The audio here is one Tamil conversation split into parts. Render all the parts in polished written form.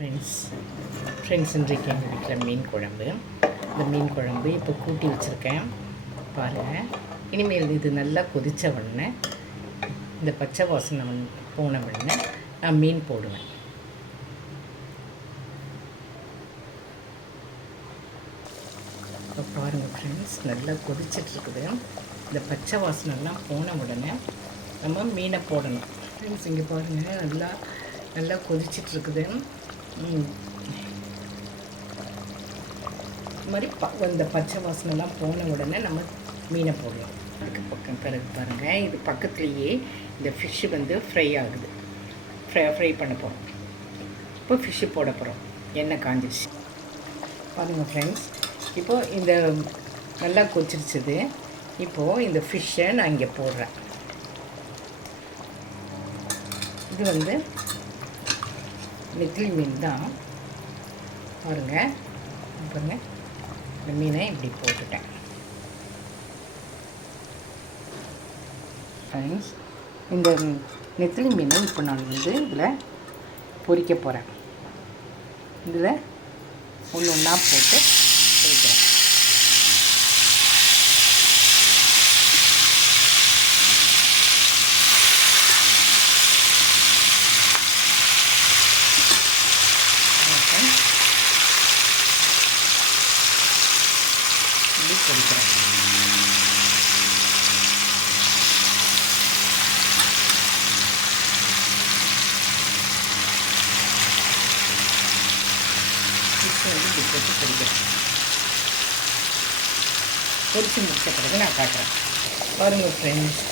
ஃப்ரெண்ட்ஸ் இன்றைக்கு எங்கள் வீட்டில் மீன் குழம்பு. இந்த மீன் குழம்பு இப்போ கூட்டி வச்சுருக்கேன் பாருங்கள். இனிமேல் இது நல்லா கொதித்த உடனே இந்த பச்சை வாசனை போன உடனே நான் மீன் போடுவேன். இப்போ பாருங்கள் ஃப்ரெண்ட்ஸ், நல்லா கொதிச்சிட்ருக்குது. இந்த பச்சை வாசனைலாம் போன உடனே நம்ம மீனை போடணும். ஃப்ரெண்ட்ஸ் இங்கே பாருங்கள், நல்லா கொதிச்சிட்ருக்குது. இது மாதிரி இந்த பச்சை வாசனைலாம் போன உடனே நம்ம மீனை போடலாம். அதுக்கு பிறகு பாருங்கள், இது பக்கத்துலேயே இந்த ஃபிஷ்ஷு ஃப்ரை ஆகுது. ஃப்ரை பண்ண போகிறோம். இப்போ ஃபிஷ்ஷு போட போகிறோம். எண்ணெய் காஞ்சிடுச்சு பாருங்கள் ஃப்ரெண்ட்ஸ். இப்போது இந்த நல்லா கொதிச்சிருச்சுது. இப்போது இந்த ஃபிஷ்ஷை நான் இங்கே போடுறேன். இது நெத்திலி மீன் தான் பாருங்கள். இந்த மீனை இப்படி போட்டுட்டேன் ஃப்ரெண்ட்ஸ். இந்த நெத்திலி மீனை இப்போ நான் இதில் பொரிக்க போகிறேன். இதில் ஒன்று ஒன்றா போட்டு பொரிக்கிறேன். பொரிக்கிறேன். இப்படி போட்டு பொரிக்கிறேன். பொரிச்சு முடிச்ச பிறகு நான் காட்டுறேன். பாருங்கள் ஃப்ரெண்ட்ஸ்,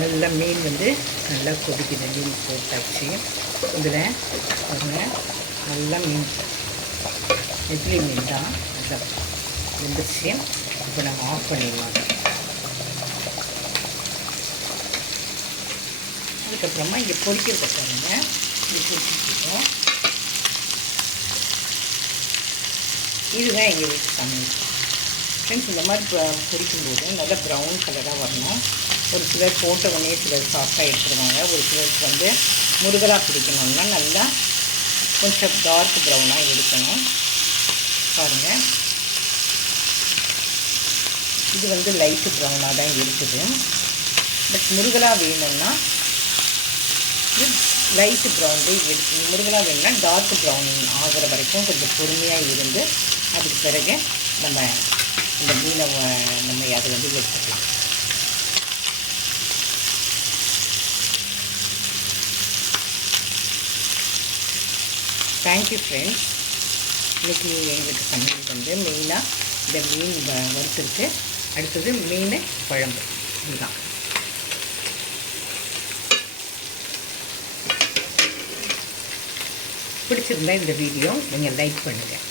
நல்லா மீன் நல்லா கொதிக்குது. மீன் போட்டாச்சு. இதில் பாருங்கள், நல்லா மீன் நெத்திலி மீன் தான் நல்லா வெந்துருச்சு. இப்போ நம்ம ஆஃப் பண்ணிடலாம். அதுக்கப்புறமா இங்கே பொரிக்கிறத பாருங்க, இது பொரிச்சிட்ருக்கோம். இதுதான் எங்கள் வீட்டு சமையல் ஃப்ரெண்ட்ஸ். இந்த மாதிரி பொரிக்கும்போது நல்லா ப்ரௌன் கலராக வரணும். ஒரு சிலர் போட்ட உடனே சிலர் சாஃப்டாக எடுத்துருவாங்க. ஒரு சிலருக்கு முருகலாக பிடிக்கணும்னா நல்லா கொஞ்சம் டார்க் ப்ரௌனாக எடுக்கணும். பாருங்கள், இது லைட்டு ப்ரௌனாக தான் இருக்குது. பட் முருகலாக வேணும்னா இது லைட்டு ப்ரௌன்லேயே எடுத்து, முருகலாக வேணும்னா டார்க் ப்ரௌன் ஆகிற வரைக்கும் கொஞ்சம் பொறுமையாக இருந்து அதுக்கு பிறகு நம்ம இந்த மீனை நம்ம அதை எடுத்துக்கலாம். Thank you friends. இன்றைக்கி எங்களுக்கு சமையல் மெயினாக இந்த மீன் வறுத்துருக்கு. அடுத்தது மீன் குழம்பு. இதுதான். பிடிச்சிருந்தா இந்த வீடியோ நீங்கள் லைக் பண்ணுங்கள்.